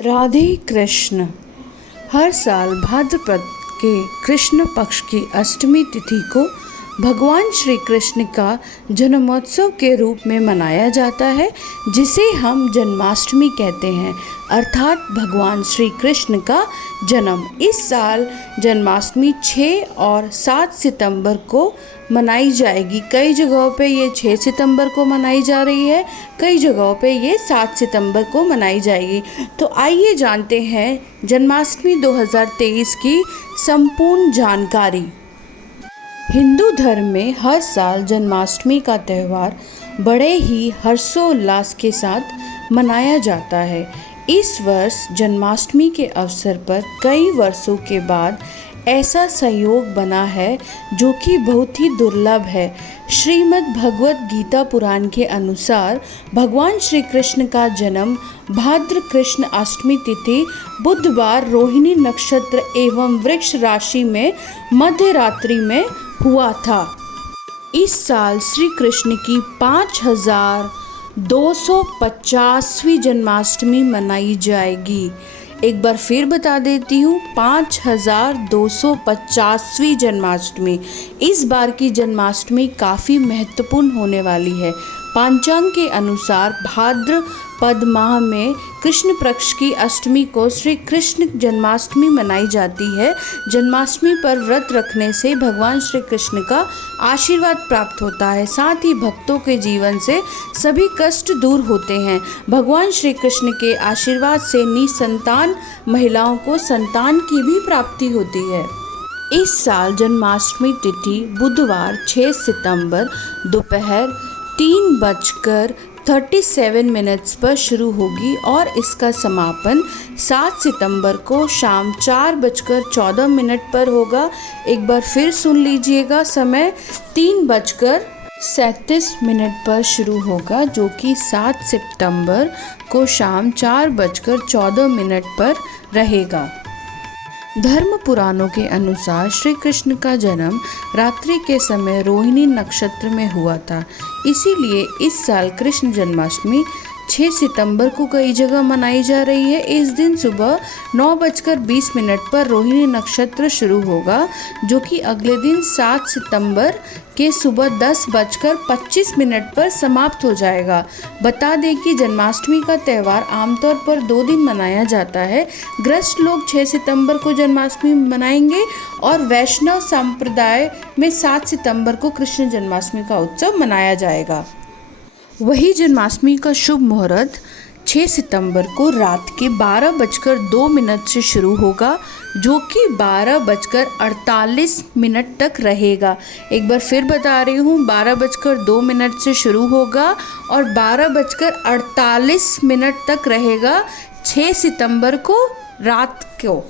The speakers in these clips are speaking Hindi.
राधे कृष्ण। हर साल भाद्रपद के कृष्ण पक्ष की अष्टमी तिथि को भगवान श्री कृष्ण का जन्मोत्सव के रूप में मनाया जाता है, जिसे हम जन्माष्टमी कहते हैं, अर्थात भगवान श्री कृष्ण का जन्म। इस साल जन्माष्टमी 6 और 7 सितंबर को मनाई जाएगी। कई जगहों पे ये 6 सितंबर को मनाई जा रही है, कई जगहों पे ये 7 सितंबर को मनाई जाएगी। तो आइए जानते हैं जन्माष्टमी 2023 की संपूर्ण जानकारी। हिंदू धर्म में हर साल जन्माष्टमी का त्यौहार बड़े ही हर्षोल्लास के साथ मनाया जाता है। इस वर्ष जन्माष्टमी के अवसर पर कई वर्षों के बाद ऐसा संयोग बना है जो कि बहुत ही दुर्लभ है। श्रीमद् भगवत गीता पुराण के अनुसार भगवान श्री कृष्ण का जन्म भाद्र कृष्ण अष्टमी तिथि बुधवार रोहिणी नक्षत्र एवं वृक्ष राशि में मध्य रात्रि में हुआ था। इस साल श्री कृष्ण की 5250वीं जन्माष्टमी मनाई जाएगी। एक बार फिर बता देती हूँ, 5250वीं जन्माष्टमी। इस बार की जन्माष्टमी काफ़ी महत्वपूर्ण होने वाली है। पंचांग के अनुसार भाद्रपद माह में कृष्ण पक्ष की अष्टमी को श्री कृष्ण जन्माष्टमी मनाई जाती है। जन्माष्टमी पर व्रत रखने से भगवान श्री कृष्ण का आशीर्वाद प्राप्त होता है, साथ ही भक्तों के जीवन से सभी कष्ट दूर होते हैं। भगवान श्री कृष्ण के आशीर्वाद से निसंतान महिलाओं को संतान की भी प्राप्ति होती है। इस साल जन्माष्टमी तिथि बुधवार 6 सितंबर दोपहर 3:37 पर शुरू होगी और इसका समापन 7 सितंबर को शाम 4:14 पर होगा। एक बार फिर सुन लीजिएगा, समय 3:37 पर शुरू होगा, जो कि 7 सितंबर को शाम 4:14 पर रहेगा। धर्म पुराणों के अनुसार श्री कृष्ण का जन्म रात्रि के समय रोहिणी नक्षत्र में हुआ था। इसीलिए इस साल कृष्ण जन्माष्टमी 6 सितंबर को कई जगह मनाई जा रही है। इस दिन सुबह 9:20 पर रोहिणी नक्षत्र शुरू होगा, जो कि अगले दिन 7 सितंबर के सुबह 10:25 पर समाप्त हो जाएगा। बता दें कि जन्माष्टमी का त्यौहार आमतौर पर 2 दिन मनाया जाता है। गृहस्थ लोग 6 सितंबर को जन्माष्टमी मनाएंगे और वैष्णव संप्रदाय में 7 सितंबर को कृष्ण जन्माष्टमी का उत्सव मनाया जाएगा। वही जन्माष्टमी का शुभ मुहूर्त 6 सितंबर को रात के 12:02 से शुरू होगा, जो कि 12:48 तक रहेगा। एक बार फिर बता रही हूँ, 12:02 से शुरू होगा और 12:48 तक रहेगा 6 सितंबर को रात को।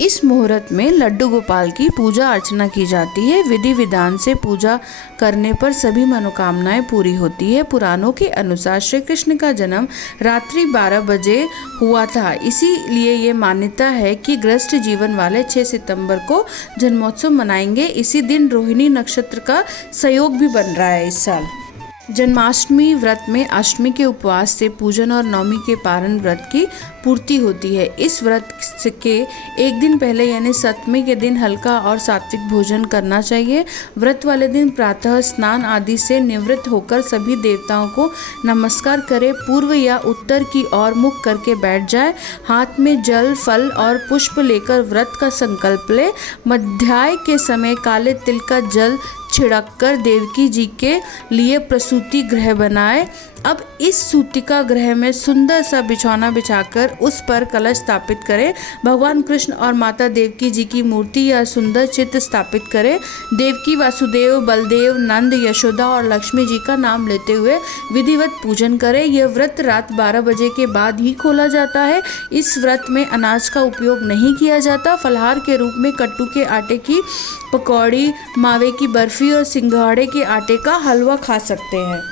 इस मुहूर्त में लड्डू गोपाल की पूजा अर्चना की जाती है। विधि विधान से पूजा करने पर सभी मनोकामनाएं पूरी होती है। पुराणों के अनुसार श्री कृष्ण का जन्म रात्रि 12 बजे हुआ था, इसीलिए ये मान्यता है कि गृहस्थ जीवन वाले 6 सितंबर को जन्मोत्सव मनाएंगे। इसी दिन रोहिणी नक्षत्र का संयोग भी बन रहा है इस साल। जन्माष्टमी व्रत में अष्टमी के उपवास से पूजन और नवमी के पारण व्रत की पूर्ति होती है। इस व्रत के एक दिन पहले यानी सप्तमी के दिन हल्का और सात्विक भोजन करना चाहिए। व्रत वाले दिन प्रातः स्नान आदि से निवृत्त होकर सभी देवताओं को नमस्कार करें। पूर्व या उत्तर की ओर मुख करके बैठ जाए। हाथ में जल, फल और पुष्प लेकर व्रत का संकल्प ले। मध्याह्न के समय काले तिल का जल छिड़ककर देवकी जी के लिए प्रसूति गृह बनाए। अब इस सूतिका गृह में सुंदर सा बिछौना बिछाकर उस पर कलश स्थापित करें। भगवान कृष्ण और माता देवकी जी की मूर्ति या सुंदर चित्र स्थापित करें। देवकी, वासुदेव, बलदेव, नंद, यशोदा और लक्ष्मी जी का नाम लेते हुए विधिवत पूजन करें। यह व्रत रात 12 बजे के बाद ही खोला जाता है। इस व्रत में अनाज का उपयोग नहीं किया जाता। फलाहार के रूप में कट्टू के आटे की पकौड़ी, मावे की बर्फी और सिंघाड़े के आटे का हलवा खा सकते हैं।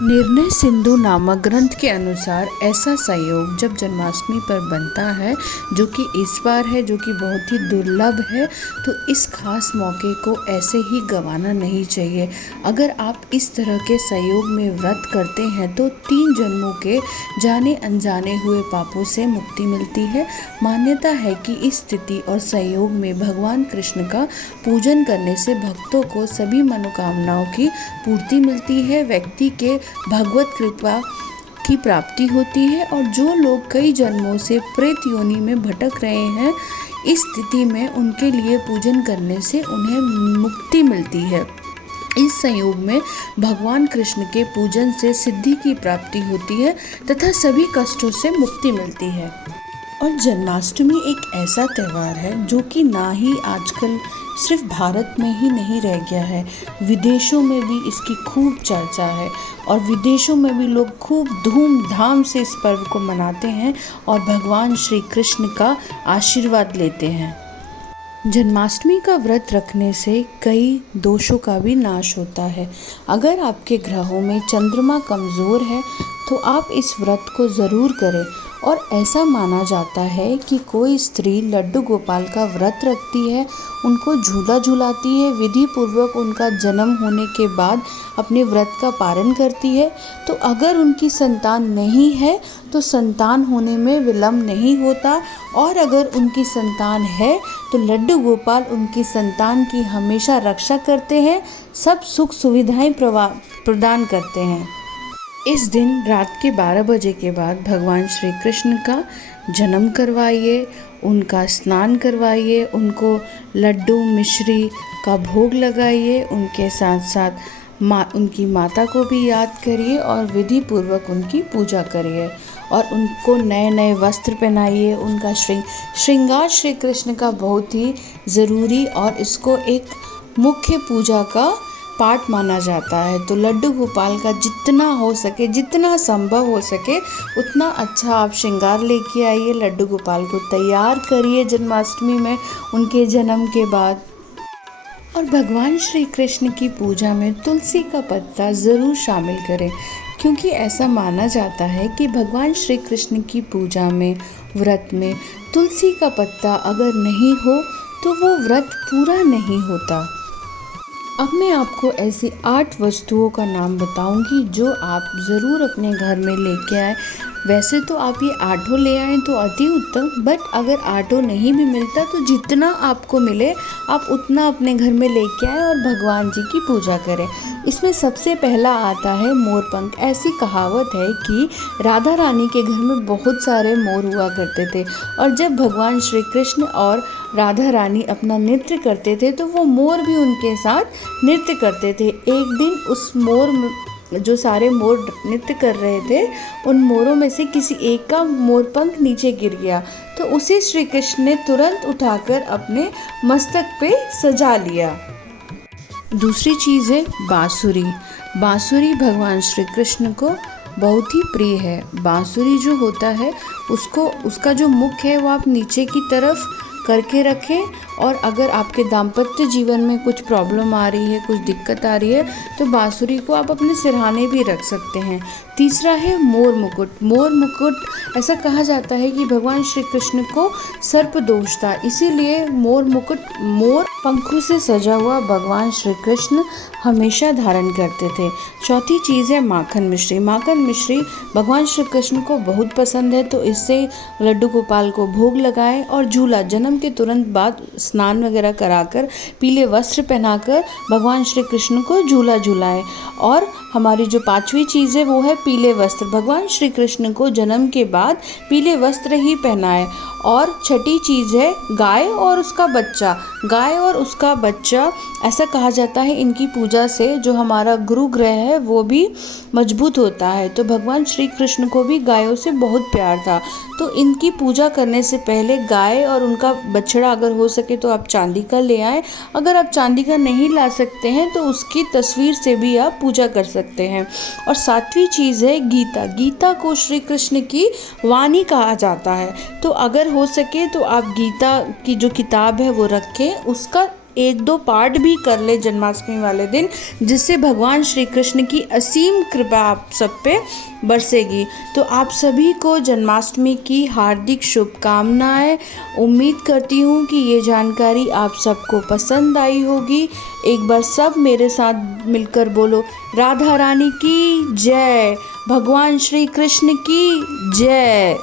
निर्णय सिंधु नामक ग्रंथ के अनुसार ऐसा संयोग जब जन्माष्टमी पर बनता है, जो कि इस बार है, जो कि बहुत ही दुर्लभ है, तो इस खास मौके को ऐसे ही गंवाना नहीं चाहिए। अगर आप इस तरह के संयोग में व्रत करते हैं तो 3 जन्मों के जाने अनजाने हुए पापों से मुक्ति मिलती है। मान्यता है कि इस तिथि और संयोग में भगवान कृष्ण का पूजन करने से भक्तों को सभी मनोकामनाओं की पूर्ति मिलती है, व्यक्ति के भगवत कृपा की प्राप्ति होती है, और जो लोग कई जन्मों से प्रेत योनि में भटक रहे हैं, इस स्थिति में उनके लिए पूजन करने से उन्हें मुक्ति मिलती है। इस संयोग में भगवान कृष्ण के पूजन से सिद्धि की प्राप्ति होती है तथा सभी कष्टों से मुक्ति मिलती है। और जन्माष्टमी एक ऐसा त्यौहार है जो कि ना ही आजकल सिर्फ भारत में ही नहीं रह गया है, विदेशों में भी इसकी खूब चर्चा है, और विदेशों में भी लोग खूब धूमधाम से इस पर्व को मनाते हैं और भगवान श्री कृष्ण का आशीर्वाद लेते हैं। जन्माष्टमी का व्रत रखने से कई दोषों का भी नाश होता है। अगर आपके ग्रहों में चंद्रमा कमज़ोर है तो आप इस व्रत को ज़रूर करें। और ऐसा माना जाता है कि कोई स्त्री लड्डू गोपाल का व्रत रखती है, उनको झूला झुलाती है, विधि पूर्वक उनका जन्म होने के बाद अपने व्रत का पालन करती है, तो अगर उनकी संतान नहीं है तो संतान होने में विलम्ब नहीं होता, और अगर उनकी संतान है तो लड्डू गोपाल उनकी संतान की हमेशा रक्षा करते हैं, सब सुख सुविधाएं प्रदान करते हैं। इस दिन रात के 12 बजे के बाद भगवान श्री कृष्ण का जन्म करवाइए, उनका स्नान करवाइए, उनको लड्डू मिश्री का भोग लगाइए, उनके साथ साथ उनकी माता को भी याद करिए और विधि पूर्वक उनकी पूजा करिए, और उनको नए नए वस्त्र पहनाइए। उनका श्रृंगार श्री कृष्ण का बहुत ही ज़रूरी और इसको एक मुख्य पूजा का पाठ माना जाता है। तो लड्डू गोपाल का जितना हो सके, जितना संभव हो सके, उतना अच्छा आप श्रृंगार लेके आइए, लड्डू गोपाल को तैयार करिए जन्माष्टमी में उनके जन्म के बाद। और भगवान श्री कृष्ण की पूजा में तुलसी का पत्ता ज़रूर शामिल करें, क्योंकि ऐसा माना जाता है कि भगवान श्री कृष्ण की पूजा में, व्रत में तुलसी का पत्ता अगर नहीं हो तो वो व्रत पूरा नहीं होता। अब मैं आपको ऐसी 8 वस्तुओं का नाम बताऊंगी जो आप ज़रूर अपने घर में लेके आए। वैसे तो आप ये 8 ले आएँ तो अति उत्तम, बट अगर 8 नहीं भी मिलता तो जितना आपको मिले आप उतना अपने घर में लेके आए और भगवान जी की पूजा करें। इसमें सबसे पहला आता है मोरपंख। ऐसी कहावत है कि राधा रानी के घर में बहुत सारे मोर हुआ करते थे, और जब भगवान श्री कृष्ण और राधा रानी अपना नृत्य करते थे तो वो मोर भी उनके साथ नृत्य करते थे। एक दिन उस जो सारे मोर नृत्य कर रहे थे, उन मोरों में से किसी एक का मोरपंख नीचे गिर गया, तो उसे श्री कृष्ण ने तुरंत उठाकर अपने मस्तक पे सजा लिया। दूसरी चीज़ है बांसुरी। बांसुरी भगवान श्री कृष्ण को बहुत ही प्रिय है। बांसुरी जो होता है उसका जो मुख है वो आप नीचे की तरफ करके रखें, और अगर आपके दाम्पत्य जीवन में कुछ प्रॉब्लम आ रही है, कुछ दिक्कत आ रही है, तो बांसुरी को आप अपने सिरहाने भी रख सकते हैं। तीसरा है मोर मुकुट। मोर मुकुट ऐसा कहा जाता है कि भगवान श्री कृष्ण को सर्प दोष था, इसीलिए मोर मुकुट, मोर पंखों से सजा हुआ भगवान श्री कृष्ण हमेशा धारण करते थे। चौथी चीज़ है माखन मिश्री। माखन मिश्री भगवान श्री कृष्ण को बहुत पसंद है, तो इससे लड्डू गोपाल को भोग लगाएं, और झूला, जन्म के तुरंत बाद स्नान वगैरह कराकर पीले वस्त्र पहनाकर भगवान श्री कृष्ण को झूला झुलाएं। और हमारी जो 5वीं चीज़ है वो है पीले वस्त्र। भगवान श्री कृष्ण को जन्म के बाद पीले वस्त्र ही पहनाएं। और छठी चीज़ है गाय और उसका बच्चा। गाय और उसका बच्चा, ऐसा कहा जाता है इनकी पूजा से जो हमारा गुरु ग्रह है वो भी मजबूत होता है, तो भगवान श्री कृष्ण को भी गायों से बहुत प्यार था, तो इनकी पूजा करने से पहले गाय और उनका बछड़ा अगर हो सके तो आप चांदी का ले आएँ। अगर आप चांदी का नहीं ला सकते हैं तो उसकी तस्वीर से भी आप पूजा कर सकते हैं। और 7वीं चीज़ है गीता। गीता को श्री कृष्ण की वाणी कहा जाता है, तो अगर हो सके तो आप गीता की जो किताब है वो रखें, उसका एक दो पाठ भी कर ले जन्माष्टमी वाले दिन, जिससे भगवान श्री कृष्ण की असीम कृपा आप सब पे बरसेगी। तो आप सभी को जन्माष्टमी की हार्दिक शुभकामनाएं। उम्मीद करती हूँ कि ये जानकारी आप सबको पसंद आई होगी। एक बार सब मेरे साथ मिलकर बोलो, राधा रानी की जय, भगवान श्री कृष्ण की जय।